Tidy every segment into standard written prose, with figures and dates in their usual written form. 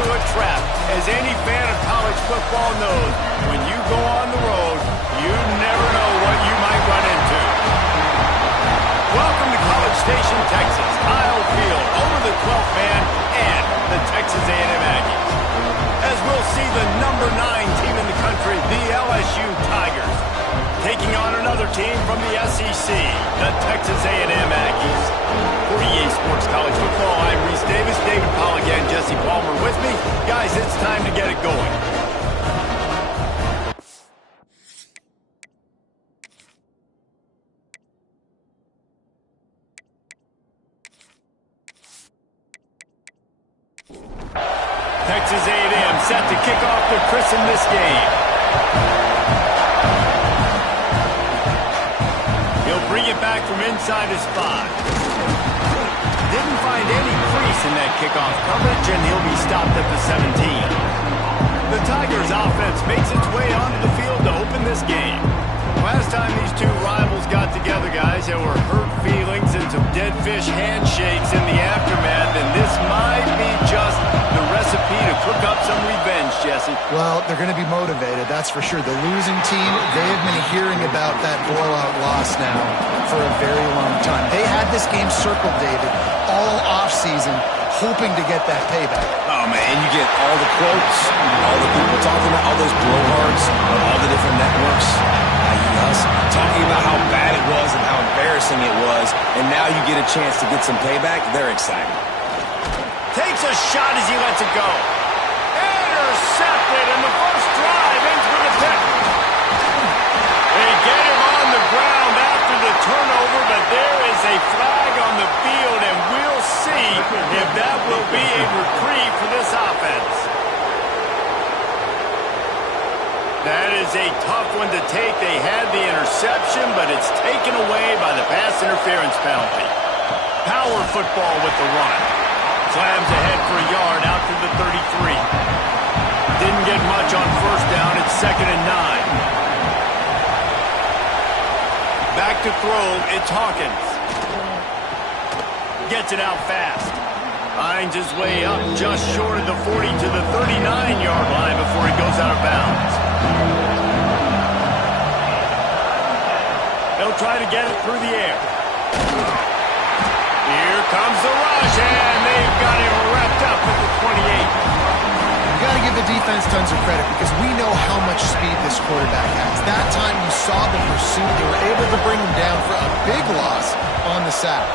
into a trap. As any fan of college football knows, when you go on the road, you never know what you might run into. Welcome to College Station, Texas. Kyle Field over the 12th man and the Texas A&M Aggies. As we'll see the number 9 team in the country, the LSU Tigers, taking on another team from the SEC, the Texas A&M Aggies. For EA Sports College Football, I'm Reese Davis, David Polligan, Jesse Palmer with me. Guys, it's time to get it going. Texas A&M set to kick off the christen this game. He'll bring it back from inside his 5. Didn't find any crease in that kickoff coverage, and he'll be stopped at the 17. The Tigers' offense makes its way onto the field to open this game. Last time these two rivals got together, guys, there were hurt feelings and some dead fish handshakes in the aftermath, and this might be just the recipe to cook up some revenge, Jesse. Well, they're going to be motivated, that's for sure. The losing team, they have been hearing about that blowout loss now for a very long time. They had this game circled, David, all offseason, hoping to get that payback. Oh, man, you get all the quotes, all the people talking about all those blowhards on all the different networks. Us talking about how bad it was and how embarrassing it was, and now you get a chance to get some payback. They're excited. Takes a shot as he lets it go. Intercepted, and the first drive ends with a pick. They get him on the ground after the turnover, but there is a flag on the field, and we'll see if that will be a reprieve for this offense. That is a tough one to take. They had the interception, but it's taken away by the pass interference penalty. Power football with the run. Slams ahead for a yard out to the 33. Didn't get much on first down. It's 2nd and 9. Back to throw. It's Hawkins. Gets it out fast. Finds his way up just short of the 40 to the 39-yard line before he goes out of bounds. They'll try to get it through the air. Here comes the rush, and they've got him wrapped up at the 28. You got to give the defense tons of credit because we know how much speed this quarterback has. That time you saw the pursuit. They were able to bring him down for a big loss on the sack.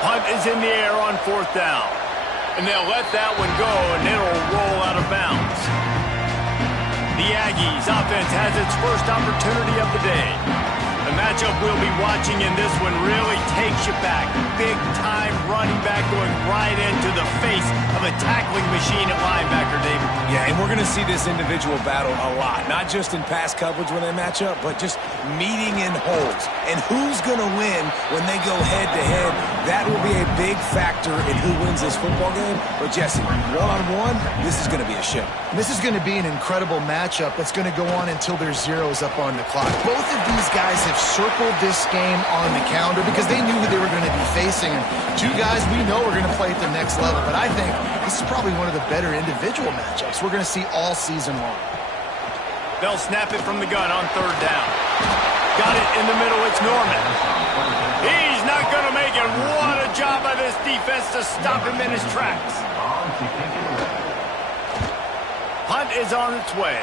Punt is in the air on 4th down. And they'll let that one go, and it'll roll out of bounds. The Aggies offense has its first opportunity of the day. The matchup we'll be watching in this one really takes you back. Big-time running back going right into the face of a tackling machine at linebacker, David. Yeah, and we're going to see this individual battle a lot. Not just in pass coverage when they match up, but just meeting in holes. And who's going to win when they go head-to-head? That will be a big factor in who wins this football game. But, Jesse, one-on-one, this is going to be a show. This is going to be an incredible matchup that's going to go on until there's zeros up on the clock. Both of these guys have circled this game on the calendar because they knew who they were going to be facing. And two guys we know are going to play at the next level. But I think this is probably one of the better individual matchups we're going to see all season long. They'll snap it from the gun on 3rd down. Got it in the middle. It's Norman. He's not going to make it. What a job by this defense to stop him in his tracks. Punt is on its way.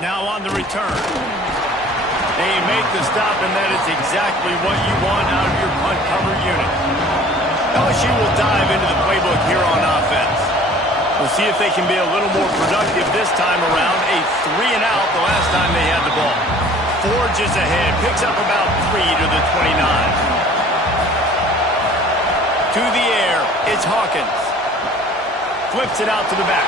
Now on the return. They make the stop, and that is exactly what you want out of your punt cover unit. LSU will dive into the playbook here on offense. We'll see if they can be a little more productive this time around. A 3-and-out the last time they had the ball. Forges ahead, picks up about 3 to the 29. To the air, it's Hawkins. Flips it out to the back.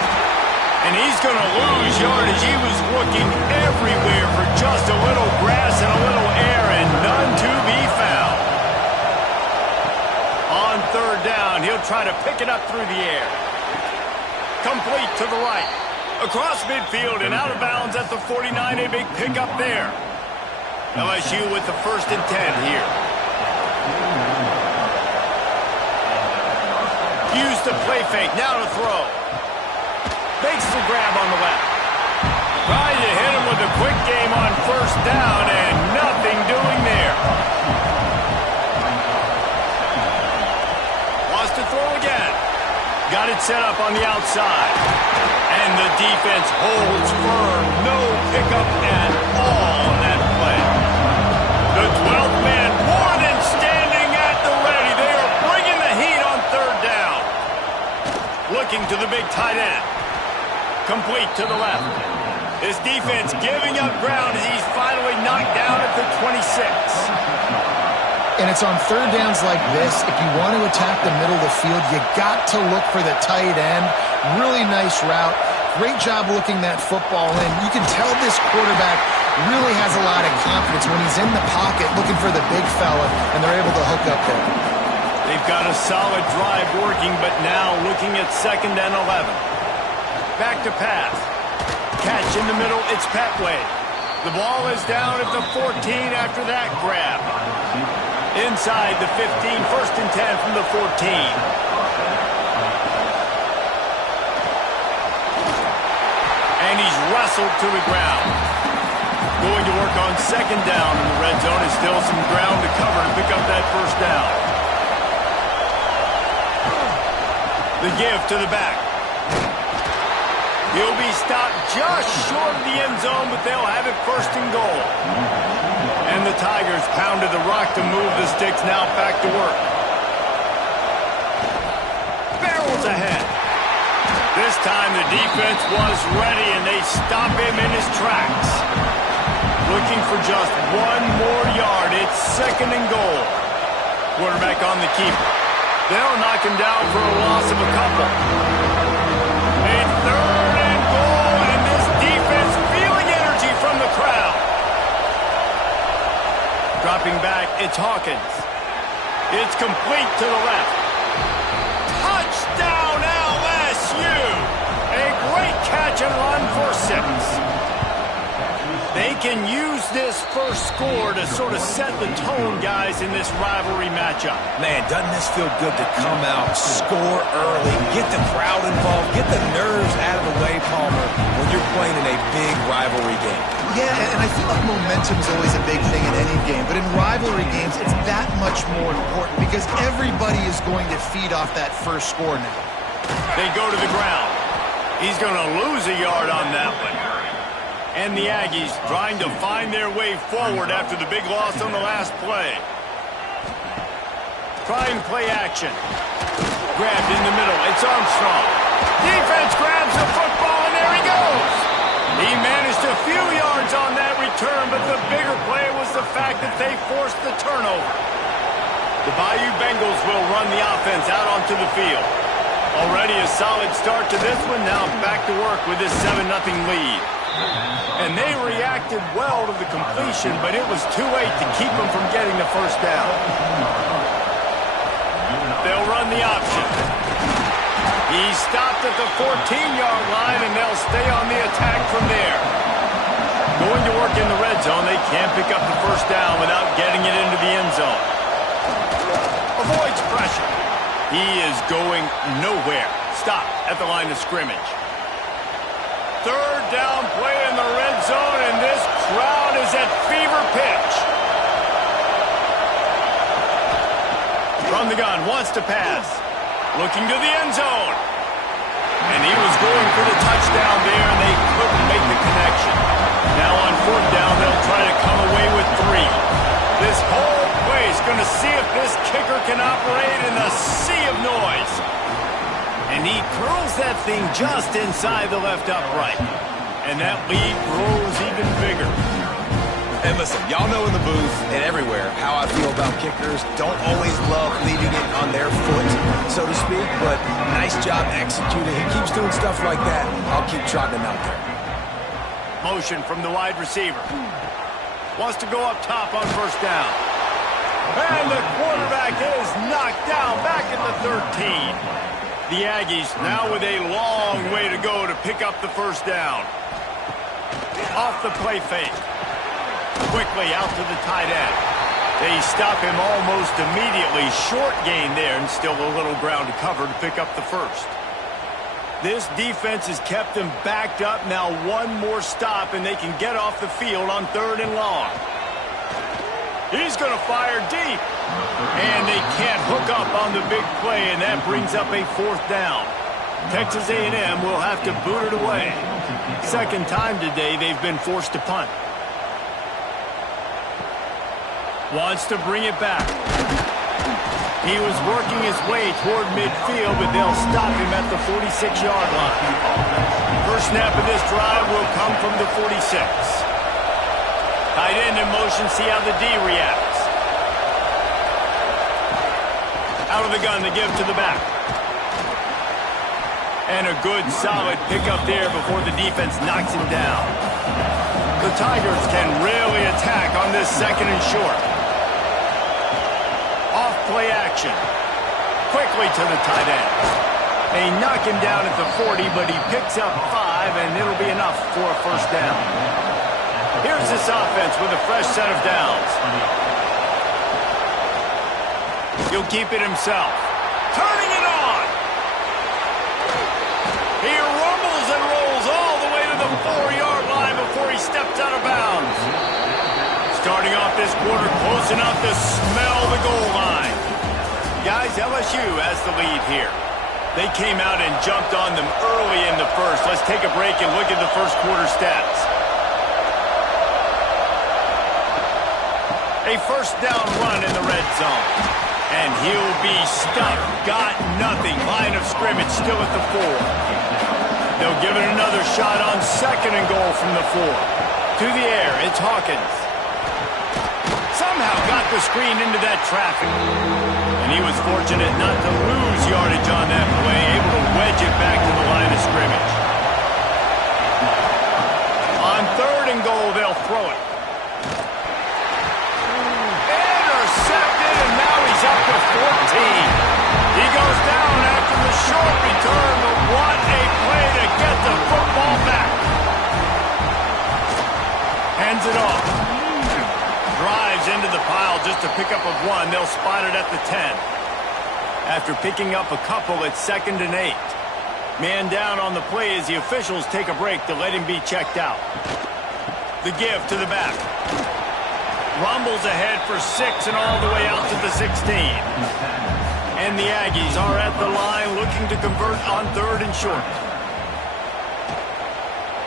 And he's going to lose yardage. He was looking everywhere for just a little grass and a little air, and none to be found. On 3rd down, he'll try to pick it up through the air. Complete to the right. Across midfield and out of bounds at the 49. A big pickup there. LSU with the 1st and 10 here. Use the play fake. Now to throw. Makes the grab on the left. Trying to hit him with a quick game on first down, and nothing doing there. Wants to throw again. Got it set up on the outside. And the defense holds firm. No pickup at all on that play. The 12th man more than standing at the ready. They are bringing the heat on third down. Looking to the big tight end. Complete to the left. His defense giving up ground as he's finally knocked down at the 26. And it's on third downs like this, if you want to attack the middle of the field, you got to look for the tight end. Really nice route. Great job looking that football in. You can tell this quarterback really has a lot of confidence when he's in the pocket looking for the big fella, and they're able to hook up there. They've got a solid drive working, but now looking at 2nd and 11. Back to pass. Catch in the middle, it's Petway. The ball is down at the 14 after that grab. Inside the 15, 1st and 10 from the 14. And he's wrestled to the ground. Going to work on 2nd down in the red zone. Is still some ground to cover to pick up that first down. The give to the back. He'll be stopped just short of the end zone, but they'll have it 1st and goal. And the Tigers pounded the rock to move the sticks, now back to work. Barrels ahead. This time the defense was ready, and they stop him in his tracks. Looking for just one more yard. It's 2nd and goal. Quarterback on the keeper. They'll knock him down for a loss of a couple. A 3rd and goal, and this defense feeling energy from the crowd. Dropping back, it's Hawkins. It's complete to the left. Touchdown LSU! A great catch and run for 6. They can use this first score to sort of set the tone, guys, in this rivalry matchup. Man, doesn't this feel good to come out, score early, get the crowd involved, get the nerves out of the way, Palmer, when you're playing in a big rivalry game. Yeah, and I feel like momentum is always a big thing in any game, but in rivalry games, it's that much more important because everybody is going to feed off that first score now. They go to the ground. He's going to lose a yard on that one. And the Aggies trying to find their way forward after the big loss on the last play. Try and play action. Grabbed in the middle. It's Armstrong. Defense grabs the football, and there he goes. He managed a few yards on that return, but the bigger play was the fact that they forced the turnover. The Bayou Bengals will run the offense out onto the field. Already a solid start to this one. Now back to work with this 7-0 lead. And they reacted well to the completion, but it was too late to keep them from getting the first down. They'll run the option. He's stopped at the 14-yard line, and they'll stay on the attack from there. Going to work in the red zone. They can't pick up the first down without getting it into the end zone. Avoids pressure. He is going nowhere. Stop at the line of scrimmage. 3rd down play in the red zone, and this crowd is at fever pitch. From the gun, wants to pass. Looking to the end zone. And he was going for the touchdown there, and they couldn't make the connection. Now on 4th down, they'll try to come away with 3. This whole play is going to see if this kicker can operate in the sea of noise. And he curls that thing just inside the left upright. And that lead grows even bigger. And listen, y'all know in the booth and everywhere how I feel about kickers. Don't always love leaving it on their foot, so to speak, but nice job executing. He keeps doing stuff like that. I'll keep trotting him out there. Motion from the wide receiver. Wants to go up top on 1st down. And the quarterback is knocked down back at the 13. The Aggies now with a long way to go to pick up the first down. Off the play fake. Quickly out to the tight end. They stop him almost immediately. Short gain there and still a little ground to cover to pick up the first. This defense has kept them backed up. Now one more stop and they can get off the field on 3rd and long. He's going to fire deep. And they can't hook up on the big play, and that brings up a 4th down. Texas A&M will have to boot it away. Second time today they've been forced to punt. Wants to bring it back. He was working his way toward midfield, but they'll stop him at the 46-yard line. First snap of this drive will come from the 46. Tight end in motion, see how the D reacts. Out of the gun, the give to the back. And a good, solid pickup there before the defense knocks him down. The Tigers can really attack on this 2nd and short. Off play action. Quickly to the tight end. They knock him down at the 40, but he picks up 5, and it'll be enough for a first down. Here's this offense with a fresh set of downs. He'll keep it himself. Turning it on. He rumbles and rolls all the way to the 4-yard line before he steps out of bounds. Starting off this quarter close enough to smell the goal line. Guys, LSU has the lead here. They came out and jumped on them early in the first. Let's take a break and look at the first quarter stats. A first down run in the red zone. And he'll be stuffed. Got nothing. Line of scrimmage still at the 4. They'll give it another shot on 2nd and goal from the 4. To the air, it's Hawkins. Somehow got the screen into that traffic. And he was fortunate not to lose yardage on that play, able to wedge it back to the line of scrimmage. On 3rd and goal, they'll throw it. Intercepted, and now he's up to 14. He goes down after the short return, but what a play to get the football back. Hands it off. Drives into the pile just to pick up a 1. They'll spot it at the 10. After picking up a couple, it's 2nd and 8. Man down on the play as the officials take a break to let him be checked out. The give to the back. Rumbles ahead for 6 and all the way out to the 16. And the Aggies are at the line looking to convert on 3rd and short.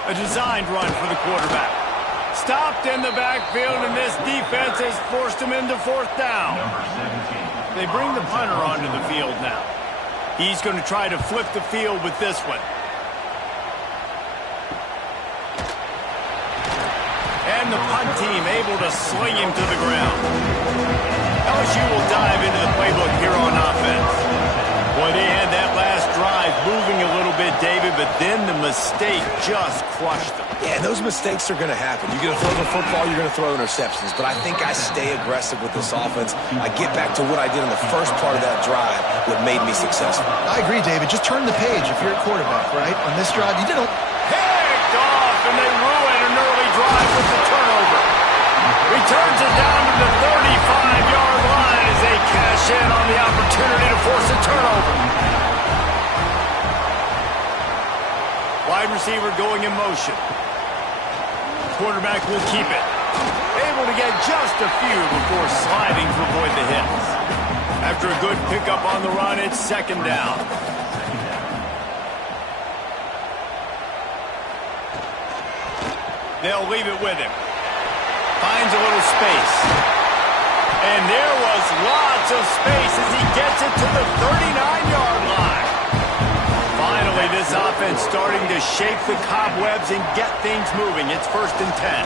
A designed run for the quarterback. Stopped in the backfield, and this defense has forced him into 4th down. They bring the punter onto the field now. He's going to try to flip the field with this one. And the punt team able to sling him to the ground. LSU will dive into the playbook here on offense. Boy, they had that last drive moving a little bit, David, but then the mistake just crushed them. Yeah, those mistakes are going to happen. You're going to throw the football, you're going to throw interceptions. But I think I stay aggressive with this offense. I get back to what I did in the first part of that drive, what made me successful. I agree, David. Just turn the page if you're a quarterback, right? On this drive, you didn't... Picked off, and they ruin an early drive with the turnover. Returns it down to the 35-yard line as they cash in on the opportunity to force a turnover. Wide receiver going in motion. Quarterback will keep it. Able to get just a few before sliding to avoid the hits. After a good pickup on the run, it's 2nd down. They'll leave it with him. Finds a little space. And there was lots of space as he gets it to the 39-yard line. Finally, this offense starting to shake the cobwebs and get things moving. It's 1st and 10.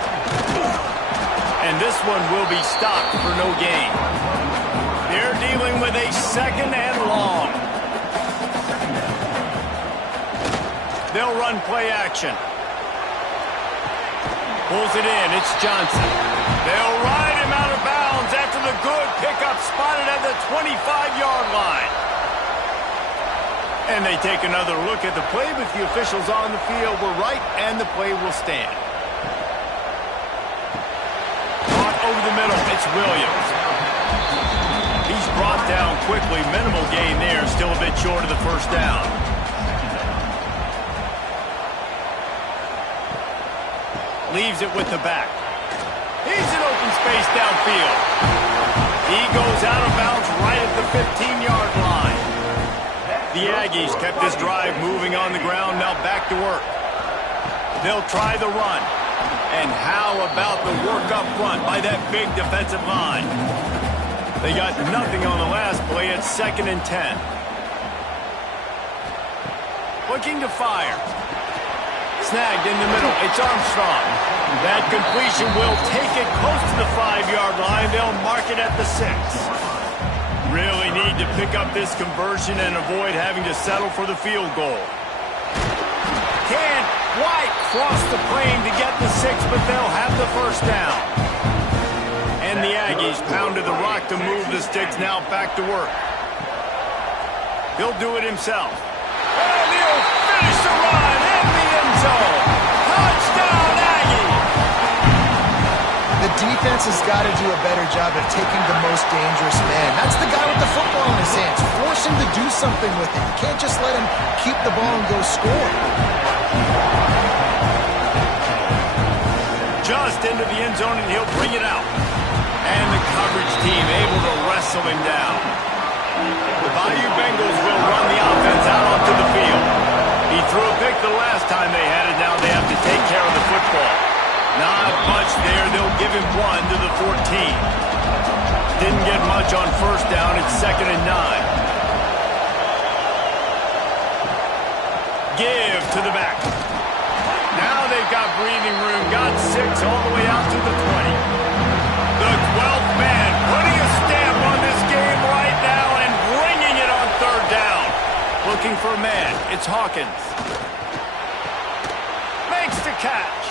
And this one will be stopped for no gain. They're dealing with a 2nd and long. They'll run play action. Pulls it in. It's Johnson. They'll ride him out of bounds after the good pickup spotted at the 25-yard line. And they take another look at the play, but the officials on the field were right, and the play will stand. Caught over the middle. It's Williams. brought down quickly. Minimal gain there. Still a bit short of the first down. Leaves it with the back. He's in open space downfield. He goes out of bounds right at the 15-yard line. The Aggies kept this drive moving on the ground. Now back to work. They'll try the run. And how about the work up front by that big defensive line? They got nothing on the last play. It's 2nd and 10. Looking to fire. Snagged in the middle. It's Armstrong. That completion will take it close to the 5-yard line. They'll mark it at the 6. Really need to pick up this conversion and avoid having to settle for the field goal. Can't quite cross the plane to get the 6, but they'll have the first down. And the Aggies pounded the rock to move the sticks. Now back to work. He'll do it himself. And he'll finish the run in the end zone. Touchdown, Aggies! The defense has got to do a better job of taking the most dangerous man. That's the guy with the football in his hands. Force him to do something with it. You can't just let him keep the ball and go score. Just into the end zone, and he'll bring it out. And the coverage team able to wrestle him down. The Bayou Bengals will run the offense out onto the field. He threw a pick the last time they had it. Now they have to take care of the football. Not much there. They'll give him 1 to the 14. Didn't get much on first down. It's 2nd and 9. Give to the back. Now they've got breathing room. Got 6 all the way out to the 20. The 12th man putting a stamp on this game right now and bringing it on 3rd down. Looking for a man. It's Hawkins. Makes the catch.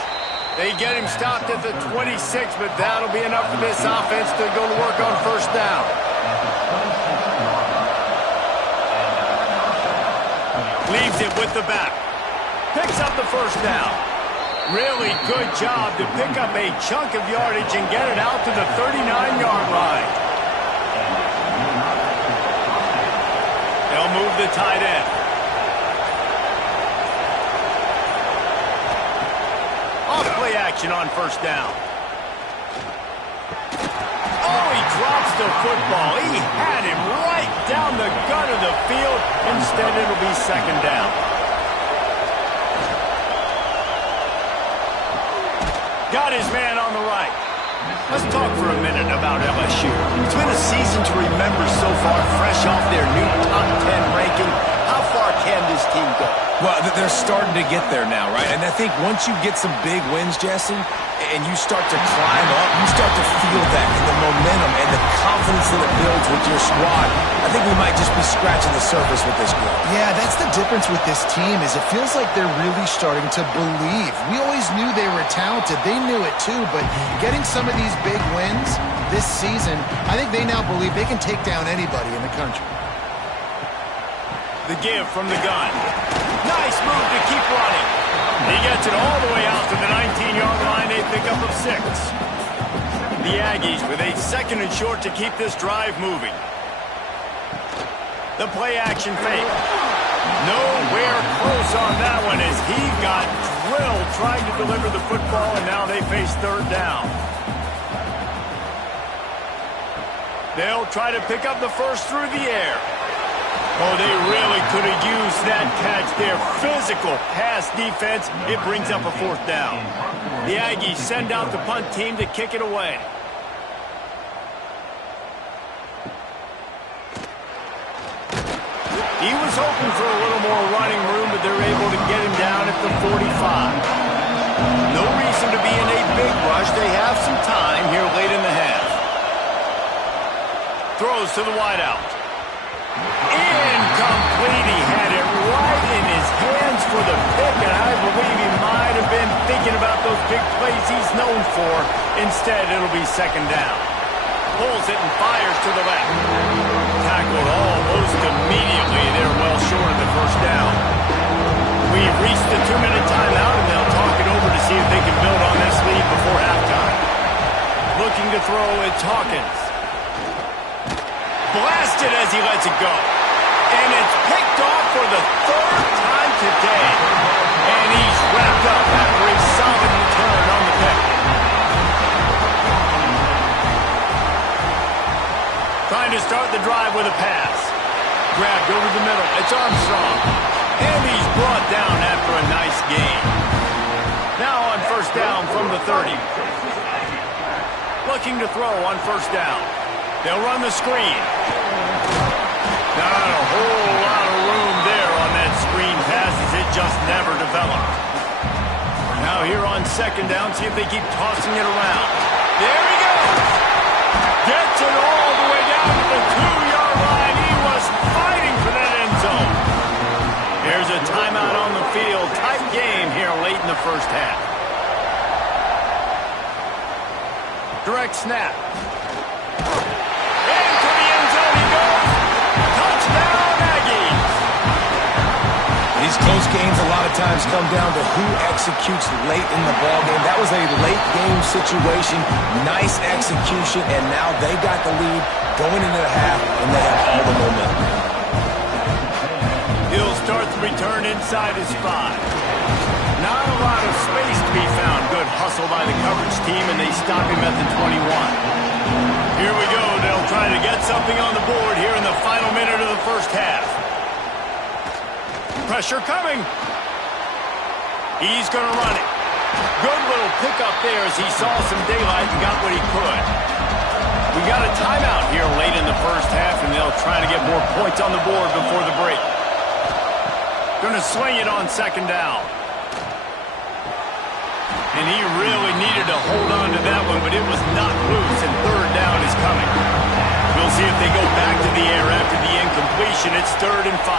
They get him stopped at the 26, but that'll be enough for this offense to go to work on first down. Leaves it with the back. Picks up the first down. Really good job to pick up a chunk of yardage and get it out to the 39-yard line. They'll move the tight end. Off-play action on first down. Oh, he drops the football. He had him right down the gut of the field. Instead, it'll be 2nd down. Got his man on the right. Let's talk for a minute about LSU. It's been a season to remember so far, fresh off their new top 10 ranking. How far can this team go? Well, they're starting to get there now, right? And I think once you get some big wins, Jesse, and you start to climb up, you start to feel that and the momentum and the confidence that it builds with your squad. I think we might just be scratching the surface with this group. Yeah, that's the difference with this team is it feels like they're really starting to believe. We always knew they were talented. They knew it too, but getting some of these big wins this season, I think they now believe they can take down anybody in the country. The give from the gun. Nice move to keep running. He gets it all the way out to the 19-yard line. A pickup of 6. The Aggies with a 2nd and short to keep this drive moving. The play action fake. Nowhere close on that one as he got drilled trying to deliver the football, and now they face 3rd down. They'll try to pick up the first through the air. Oh, they really could have used that catch there. Physical pass defense. It brings up a 4th down. The Aggies send out the punt team to kick it away. He was hoping for a little more running room, but they're able to get him down at the 45. No reason to be in a big rush. They have some time here late in the half. Throws to the wideout. Incomplete. He had it right in his hands for the pick, and I believe he might have been thinking about those big plays he's known for. Instead, it'll be 2nd down. Pulls it and fires to the left. Tackled almost immediately. They're well short of the first down. We've reached the 2-minute timeout, and they'll talk it over to see if they can build on this lead before halftime. Looking to throw, it's Hawkins. Blast as he lets it go. And it's picked off for the third time today. And he's wrapped up after a solid return on the pick. Trying to start the drive with a pass. Grabbed over the middle. It's Armstrong. And he's brought down after a nice gain. Now on first down from the 30. Looking to throw on first down. They'll run the screen. Not a whole lot of room there on that screen pass as it just never developed. Now here on second down, see if they keep tossing it around. There he goes. Gets it all the way down to the 2-yard line. He was fighting for that end zone. Here's a timeout on the field. Tight game here late in the first half. Direct snap. Into the end zone he goes. Touchdown, Aggies. These close games a lot of times come down to who executes late in the ballgame. That was a late game situation. Nice execution, and now they got the lead going into the half, and they have all the momentum. He'll start the return inside his 5. Not a lot of space to be found. Good hustle by the coverage team, and they stop him at the 21. Here we go. They'll try to get something on the board here in the final minute of the first half. Pressure coming. He's going to run it. Good little pickup there as he saw some daylight and got what he could. We got a timeout here late in the first half, and they'll try to get more points on the board before the break. Going to swing it on second down. And he really needed to hold on to that one, but it was not loose, and third down is coming. We'll see if they go back to the air after the incompletion. It's 3rd and 5.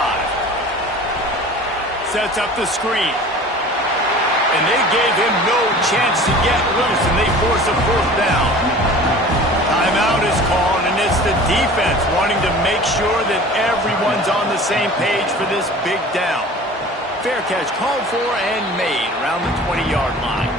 Sets up the screen. And they gave him no chance to get loose, and they force a 4th down. Timeout is called, and it's the defense wanting to make sure that everyone's on the same page for this big down. Fair catch called for and made around the 20-yard line.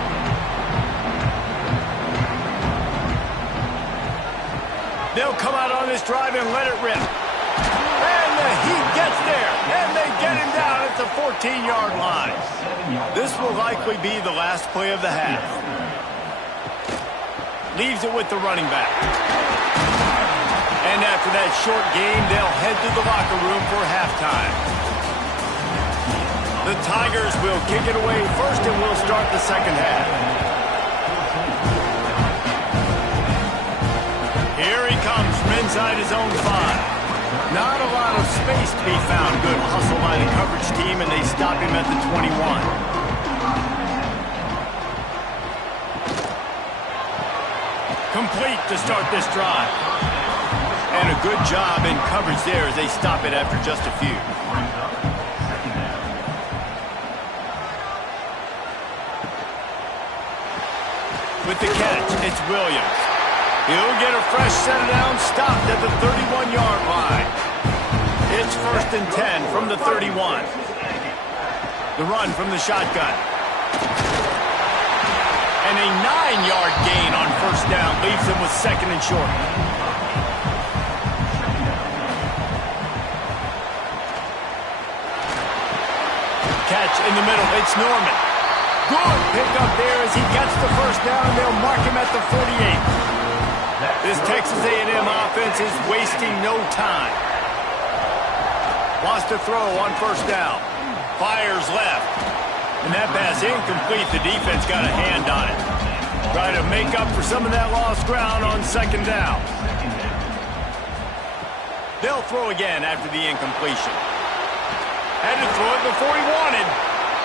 They'll come out on this drive and let it rip. And the Heat gets there, and they get him down at the 14-yard line. This will likely be the last play of the half. Leaves it with the running back. And after that short game, they'll head to the locker room for halftime. The Tigers will kick it away first, and we'll start the second half. Here he comes from inside his own 5. Not a lot of space to be found. Good hustle by the coverage team, and they stop him at the 21. Complete to start this drive. And a good job in coverage there as they stop it after just a few. With the catch, it's Williams. He'll get a fresh set down, stopped at the 31-yard line. It's 1st and 10 from the 31. The run from the shotgun. And a 9-yard gain on first down leaves him with 2nd and short. Catch in the middle. It's Norman. Good pick up there as he gets the first down, and they'll mark him at the 48. This Texas A&M offense is wasting no time. Wants to throw on first down. Fires left. And that pass incomplete. The defense got a hand on it. Try to make up for some of that lost ground on second down. They'll throw again after the incompletion. Had to throw it before he wanted.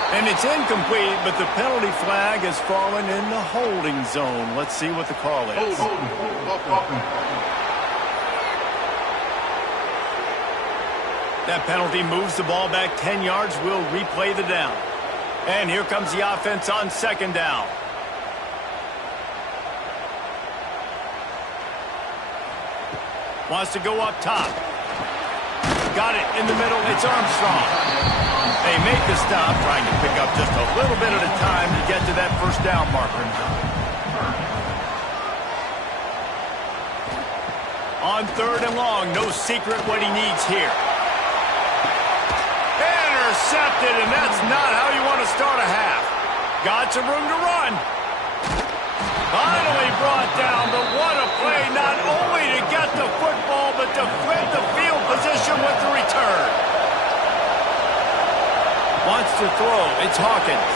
And it's incomplete, but the penalty flag has fallen in the holding zone. Let's see what the call is. That penalty moves the ball back 10 yards. We'll replay the down. And here comes the offense on second down. Wants to go up top. Got it in the middle. It's Armstrong. They make the stop, trying to pick up just a little bit at a time to get to that first down marker. On On 3rd and long, no secret what he needs here. Intercepted, and that's not how you want to start a half. Got some room to run. Finally brought down, but what a play, not only to get the football, but to flip the field position with the return. Wants to throw, it's Hawkins.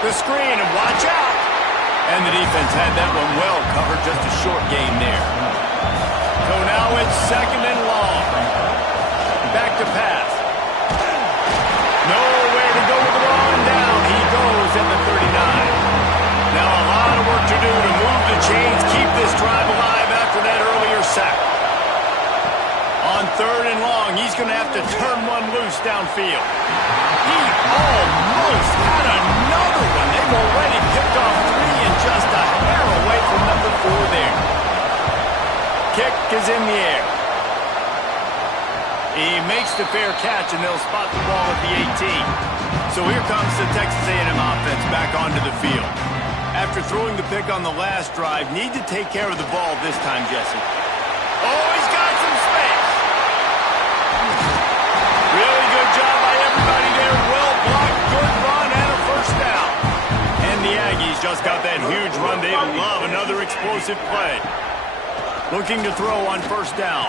The screen, and watch out. And the defense had that one well covered, just a short gain there. So now it's 2nd and long. Back to pass. Nowhere to go with the ball, and down he goes at the 39. Now a lot of work to do to move the chains, keep this drive alive after that earlier sack. On 3rd and long, he's going to have to turn one loose downfield. He almost had another one. They've already picked off 3 and just a hair away from number 4 there. Kick is in the air. He makes the fair catch, and they'll spot the ball at the 18. So here comes the Texas A&M offense back onto the field. After throwing the pick on the last drive, need to take care of the ball this time, Jesse. Oh, he's got some space. Really good job by everybody there. Well blocked, good run, and a first down. And the Aggies just got that huge run. They love another explosive play. Looking to throw on 1st down.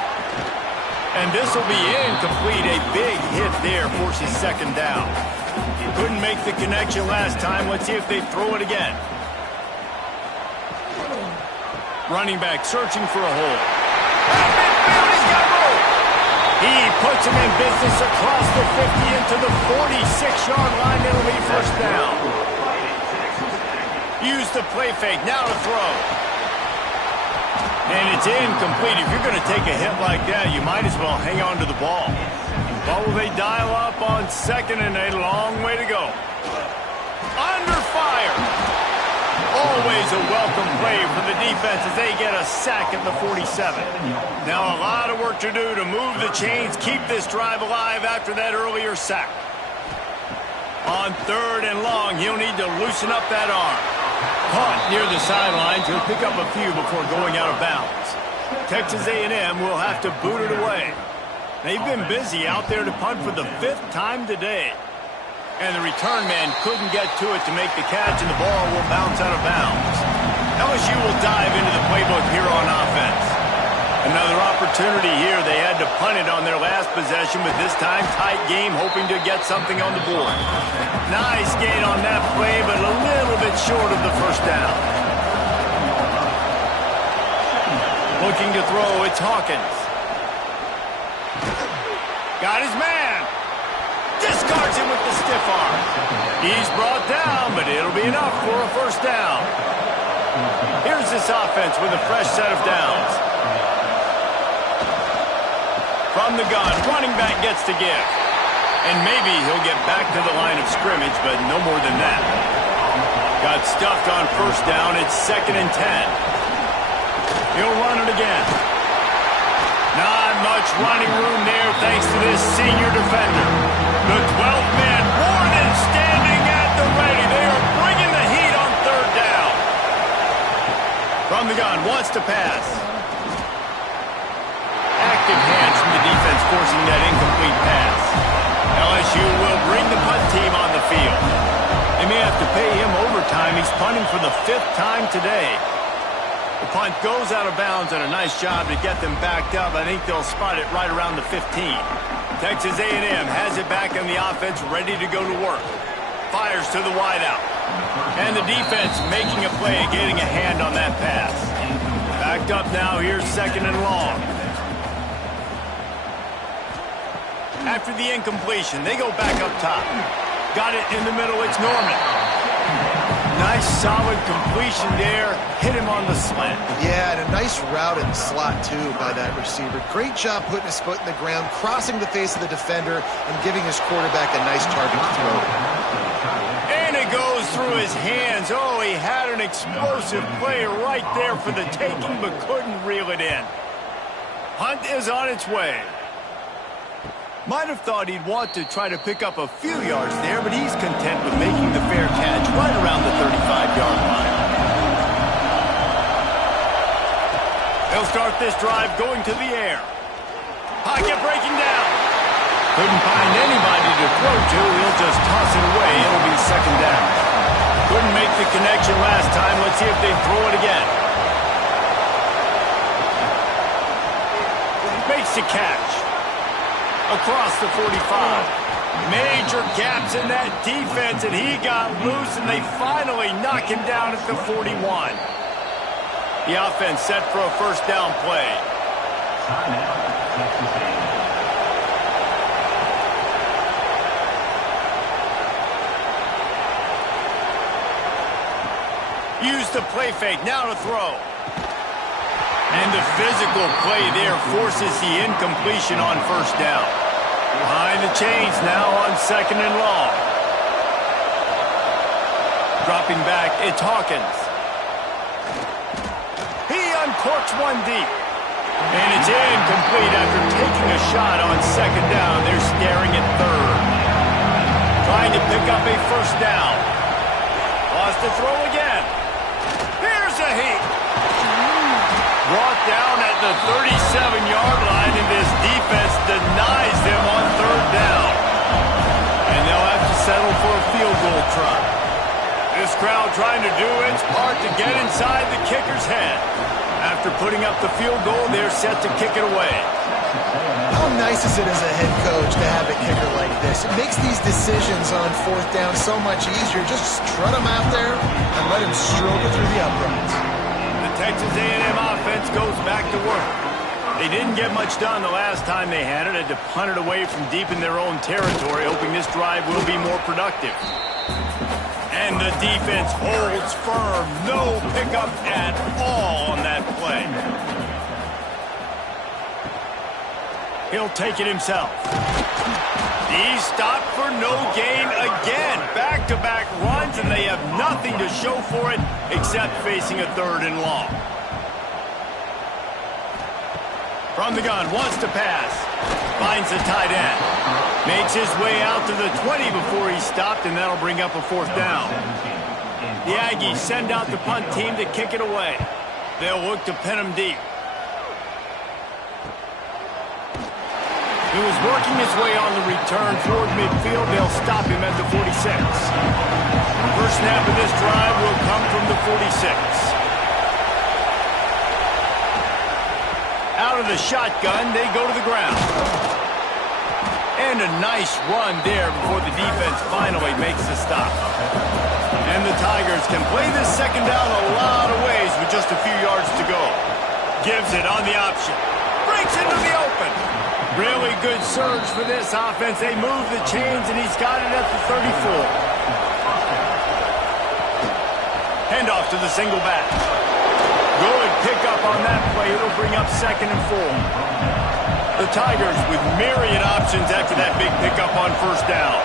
And this will be incomplete. A big hit there forces 2nd down. Couldn't make the connection last time. Let's see if they throw it again. Running back searching for a hole. He's got room. He puts him in business across the 50 into the 46-yard line. It'll be 1st down. Use the play fake. Now to throw. And it's incomplete. If you're going to take a hit like that, you might as well hang on to the ball. But will they dial up on 2nd and a long way to go? Under fire. Always a welcome play for the defense as they get a sack at the 47. Now a lot of work to do to move the chains, keep this drive alive after that earlier sack. On 3rd and long, he'll need to loosen up that arm. Caught near the sidelines. He'll pick up a few before going out of bounds. Texas A&M will have to boot it away. They've been busy out there to punt for the 5th time today. And the return man couldn't get to it to make the catch, and the ball will bounce out of bounds. LSU will dive into the playbook here on offense. Another opportunity here. They had to punt it on their last possession, but this time tight game, hoping to get something on the board. Nice gain on that play, but a little bit short of the 1st down. Looking to throw, it's Hawkins. Got his man. Discards him with the stiff arm. He's brought down, but it'll be enough for a 1st down. Here's this offense with a fresh set of downs. From the gun, running back gets to give. And maybe he'll get back to the line of scrimmage, but no more than that. Got stuffed on 1st down. It's 2nd and 10. He'll run it again. Not much running room there thanks to this senior defender. The 12th man, Warden, standing at the ready. They are bringing the heat on 3rd down. From the gun, wants to pass. Active hands from the defense forcing that incomplete pass. LSU will bring the punt team on the field. They may have to pay him overtime. He's punting for the 5th time today. The punt goes out of bounds, and a nice job to get them backed up. I think they'll spot it right around the 15. Texas A&M has it back in the offense, ready to go to work. Fires to the wideout. And the defense making a play, getting a hand on that pass. Backed up now, here's 2nd and long. After the incompletion, they go back up top. Got it in the middle, it's Norman. Nice, solid completion there. Hit him on the slant. Yeah, and a nice route in the slot, too, by that receiver. Great job putting his foot in the ground, crossing the face of the defender, and giving his quarterback a nice target to throw. And it goes through his hands. Oh, he had an explosive play right there for the taking, but couldn't reel it in. Punt is on its way. Might have thought he'd want to try to pick up a few yards there, but he's content with making the fair catch right around the 35-yard line. They'll start this drive going to the air. Pocket breaking down. Couldn't find anybody to throw to. He'll just toss it away. It'll be second down. Couldn't make the connection last time. Let's see if they throw it again. Makes the catch. Across the 45. Major gaps in that defense, and he got loose, and they finally knock him down at the 41. The offense set for a first down play. Use the play fake, now to throw. And the physical play there forces the incompletion on first down. Behind the chains now on second and long. Dropping back, it's Hawkins. He uncorks one deep. And it's incomplete after taking a shot on second down. They're staring at third. Trying to pick up a first down. Lost the throw again. Here's a heat. Brought down at the 37-yard line, and this defense denies them on third down. And they'll have to settle for a field goal try. This crowd trying to do its part to get inside the kicker's head. After putting up the field goal, they're set to kick it away. How nice is it as a head coach to have a kicker like this? It makes these decisions on fourth down so much easier. Just strut him out there and let him stroke it through the uprights. Texas A&M offense goes back to work. They didn't get much done the last time they had it. Had to punt it away from deep in their own territory, hoping this drive will be more productive. And the defense holds firm. No pickup at all on that play. He'll take it himself. He's stopped for no gain again. Back-to-back runs, and they have nothing to show for it except facing a third and long. From the gun, wants to pass. Finds the tight end. Makes his way out to the 20 before he's stopped, and that'll bring up a fourth down. The Aggies send out the punt team to kick it away. They'll look to pin him deep. He was working his way on the return toward midfield. They'll stop him at the 46. First snap of this drive will come from the 46. Out of the shotgun, they go to the ground. And a nice run there before the defense finally makes the stop. And the Tigers can play this second down a lot of ways with just a few yards to go. Gives it on the option. Breaks into the open. Really good surge for this offense. They move the chains, and he's got it at the 34. Handoff to the single back. Good pickup on that play. It'll bring up second and 4. The Tigers with myriad options after that big pickup on first down.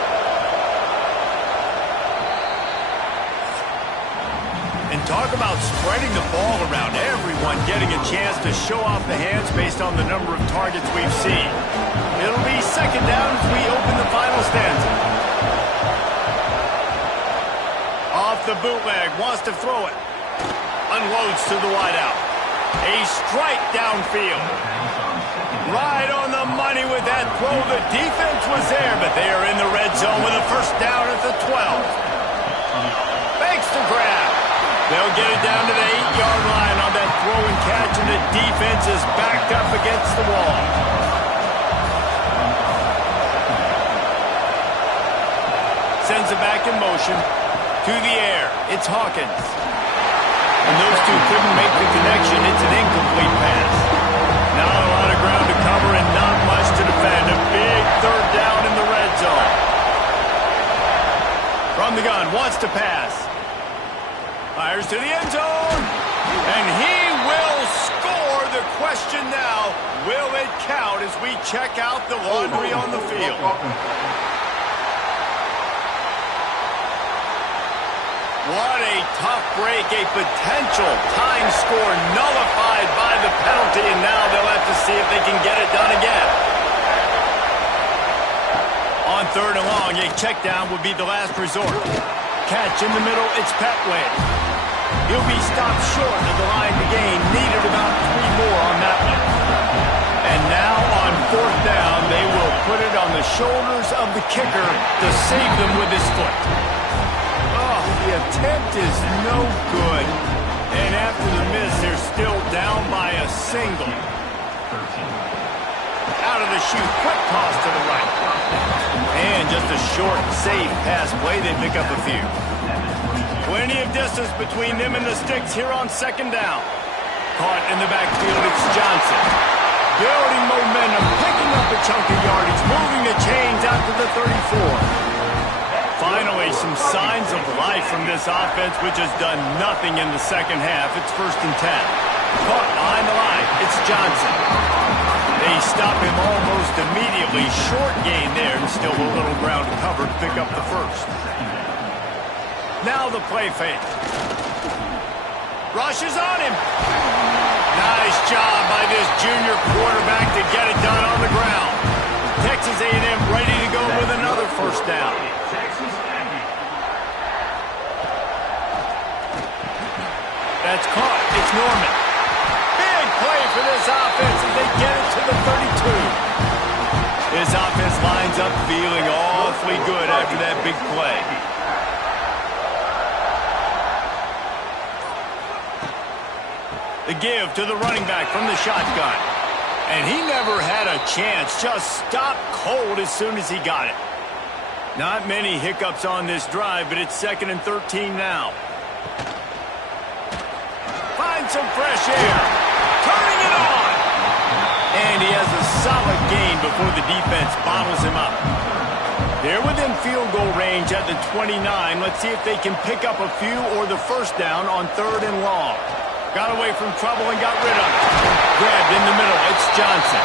And talk about spreading the ball around. Everyone getting a chance to show off the hands based on the number of targets we've seen. It'll be second down as we open the final stanza. Off the bootleg, wants to throw it. Unloads to the wideout. A strike downfield. Right on the money with that throw. The defense was there, but they are in the red zone with a first down at the 12. Fakes the grab. They'll get it down to the 8-yard line on that throw and catch, and the defense is backed up against the wall. Sends it back in motion. To the air. It's Hawkins. And those two couldn't make the connection. It's an incomplete pass. Not a lot of ground to cover and not much to defend. A big third down in the red zone. From the gun, wants to pass. Fires to the end zone. And he will score. The question now, will it count as we check out the laundry on the field? What a tough break, a potential time score nullified by the penalty, and now they'll have to see if they can get it done again. On third and long, a check down would be the last resort. Catch in the middle, it's Petway. He'll be stopped short of the line to gain. Needed about 3 more on that one. And now on 4th down, they will put it on the shoulders of the kicker to save them with his foot. Oh, the attempt is no good. And after the miss, they're still down by a single. Out of the chute, quick toss to the right. And just a short, safe pass play, they pick up a few. Plenty of distance between them and the sticks here on 2nd down. Caught in the backfield, it's Johnson. Building momentum, picking up a chunk of yardage, moving the chains out to the 34. Finally, some signs of life from this offense, which has done nothing in the second half. It's 1st and 10. Caught behind the line, it's Johnson. They stop him almost immediately. Short gain there, and still a little ground covered to pick up the 1st. Now the play fake. Rushes on him. Nice job by this junior quarterback to get it done on the ground. Texas A&M ready to go with another 1st down. That's caught. It's Norman. Big play for this offense as they get it to the 32. This offense lines up feeling awfully good after that big play. The give to the running back from the shotgun. And he never had a chance. Just stopped cold as soon as he got it. Not many hiccups on this drive, but it's 2nd and 13 now. Finds some fresh air. Turning it on. And he has a solid gain before the defense bottles him up. They're within field goal range at the 29. Let's see if they can pick up a few or the 1st down on 3rd and long. Got away from trouble and got rid of it. Grabbed in the middle. It's Johnson.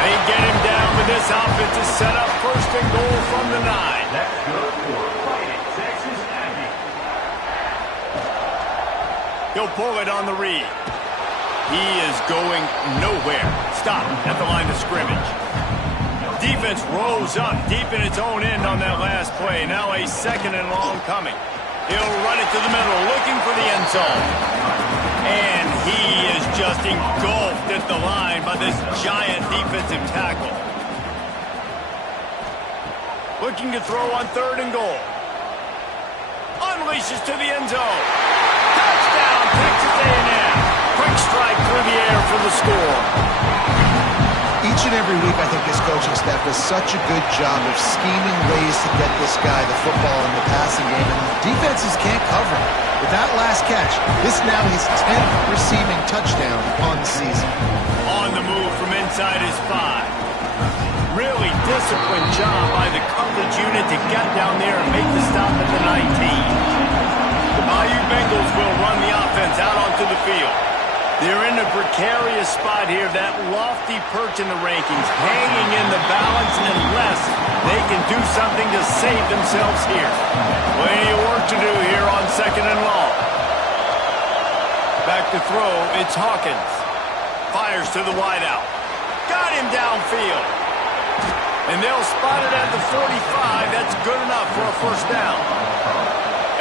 They get him down, but this offense is set up 1st and goal from the 9. That's good for Fighting Texas Aggie. He'll pull it on the read. He is going nowhere. Stop at the line of scrimmage. Defense rolls up deep in its own end on that last play. Now a 2nd and long coming. He'll run it to the middle, looking for the end zone. And he is just engulfed at the line by this giant defensive tackle. Looking to throw on 3rd and goal. Unleashes to the end zone. Touchdown, Texas A&M. Quick strike through the air for the score. Each and every week, I think this coaching staff does such a good job of scheming ways to get this guy the football in the passing game, and defenses can't cover him. With that last catch, this now his 10th receiving touchdown on the season. On the move from inside his 5. Really disciplined job by the coverage unit to get down there and make the stop at the 19. The Bayou Bengals will run the offense out onto the field. They're in a precarious spot here, that lofty perch in the rankings, hanging in the balance unless they can do something to save themselves here. Plenty of work to do here on 2nd and long. Back to throw, it's Hawkins. Fires to the wideout. Got him downfield. And they'll spot it at the 45. That's good enough for a 1st down.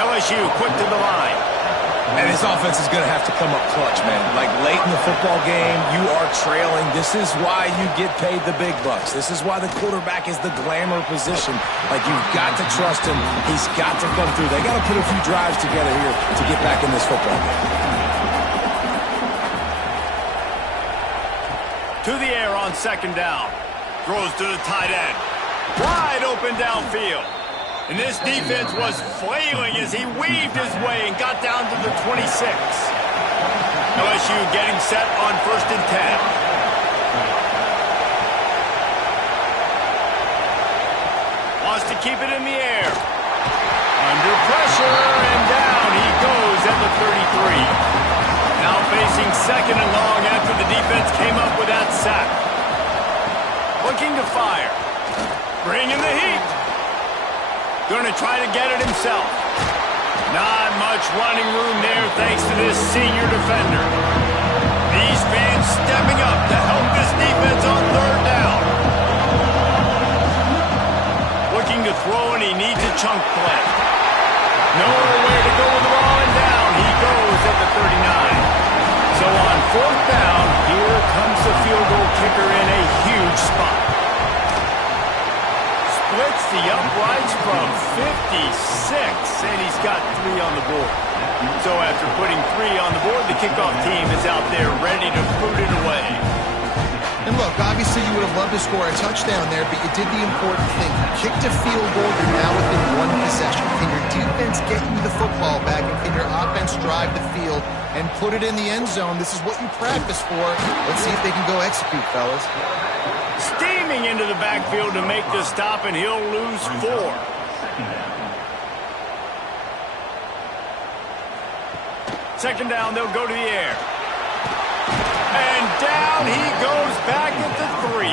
LSU quick to the line. And this offense is going to have to come up clutch, man. Like late in the football game, you are trailing. This is why you get paid the big bucks. This is why the quarterback is the glamour position. Like, you've got to trust him. He's got to come through. They got to put a few drives together here to get back in this football game. To the air on 2nd down. Throws to the tight end. Wide open downfield. And this defense was flailing as he weaved his way and got down to the 26. LSU getting set on 1st and 10. Wants to keep it in the air. Under pressure, and down he goes at the 33. Now facing 2nd and long after the defense came up with that sack. Looking to fire. Bringing the heat. Going to try to get it himself. Not much running room there thanks to this senior defender. These fans stepping up to help this defense on 3rd down. Looking to throw, and he needs a chunk play. Nowhere to go with the ball, and down he goes at the 39. So on fourth down, here comes the field goal kicker in a huge spot. Splits the uprights from 56, and he's got 3 on the board. So after putting 3 on the board, the kickoff team is out there ready to boot it away. And look, obviously you would have loved to score a touchdown there, but you did the important thing. You kicked a field goal, you're now within 1 possession. Can your defense get you the football back, and can your offense drive the field and put it in the end zone? This is what you practice for. Let's see if they can go execute, fellas. Steaming into the backfield to make the stop, and he'll lose 4. Second down, they'll go to the air. And down he goes back at the 3.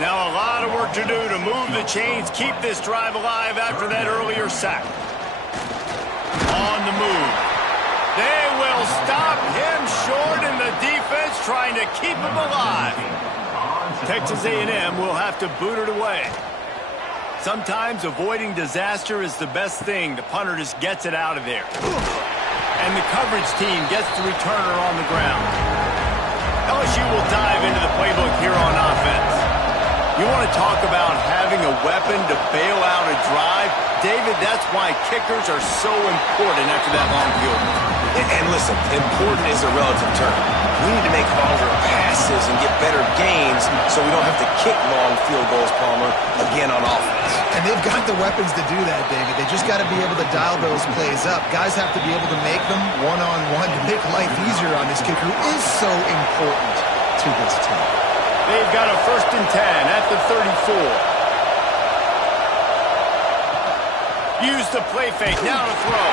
Now a lot of work to do to move the chains, keep this drive alive after that earlier sack. On the move. They will stop him short, and the defense trying to keep him alive. Texas A&M will have to boot it away. Sometimes avoiding disaster is the best thing. The punter just gets it out of there. And the coverage team gets the returner on the ground. LSU will dive into the playbook here on offense. You want to talk about having a weapon to bail out a drive? David, that's why kickers are so important after that long field. And listen, important is a relative term. We need to make longer passes and get better gains so we don't have to kick long field goals, Palmer, again on offense. And they've got the weapons to do that, David. They just got to be able to dial those plays up. Guys have to be able to make them one-on-one to make life easier on this kicker, who is so important to this team. They've got a 1st and 10 at the 34. Use the play fake, now to throw.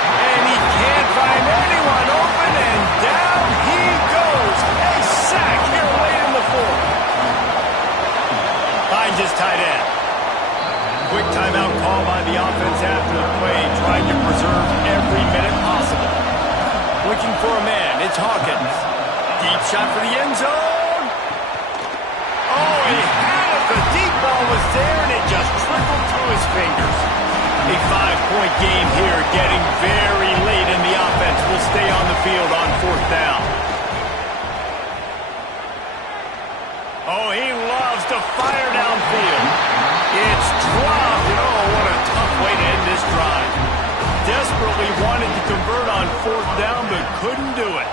And he can't find anyone open, and down he goes. A sack here late in the 4th. Finds his tight end. Quick timeout call by the offense after the play, trying to preserve every minute possible. Looking for a man, it's Hawkins. Deep shot for the end zone. Oh, he had it. The deep ball was there, and it just trickled through his fingers. A 5-point game here, getting very late in the offense. Will stay on the field on 4th down. Oh, he loves to fire downfield. It's dropped, and oh, what a tough way to end this drive. Desperately wanted to convert on 4th down, but couldn't do it.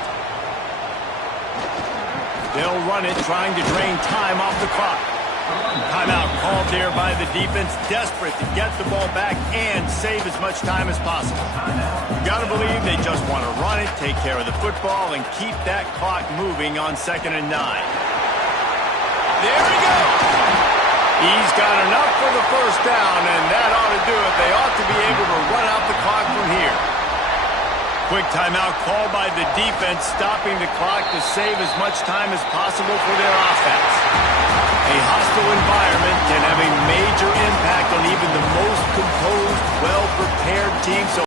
They'll run it, trying to drain time off the clock. Timeout called there by the defense, desperate to get the ball back and save as much time as possible. You gotta believe they just want to run it, take care of the football, and keep that clock moving on 2nd and 9. There he goes! He's got enough for the 1st down, and that ought to do it. They ought to be able to run out the clock from here. Quick timeout called by the defense, stopping the clock to save as much time as possible for their offense. A hostile environment can have a major impact on even the most composed, well-prepared team. So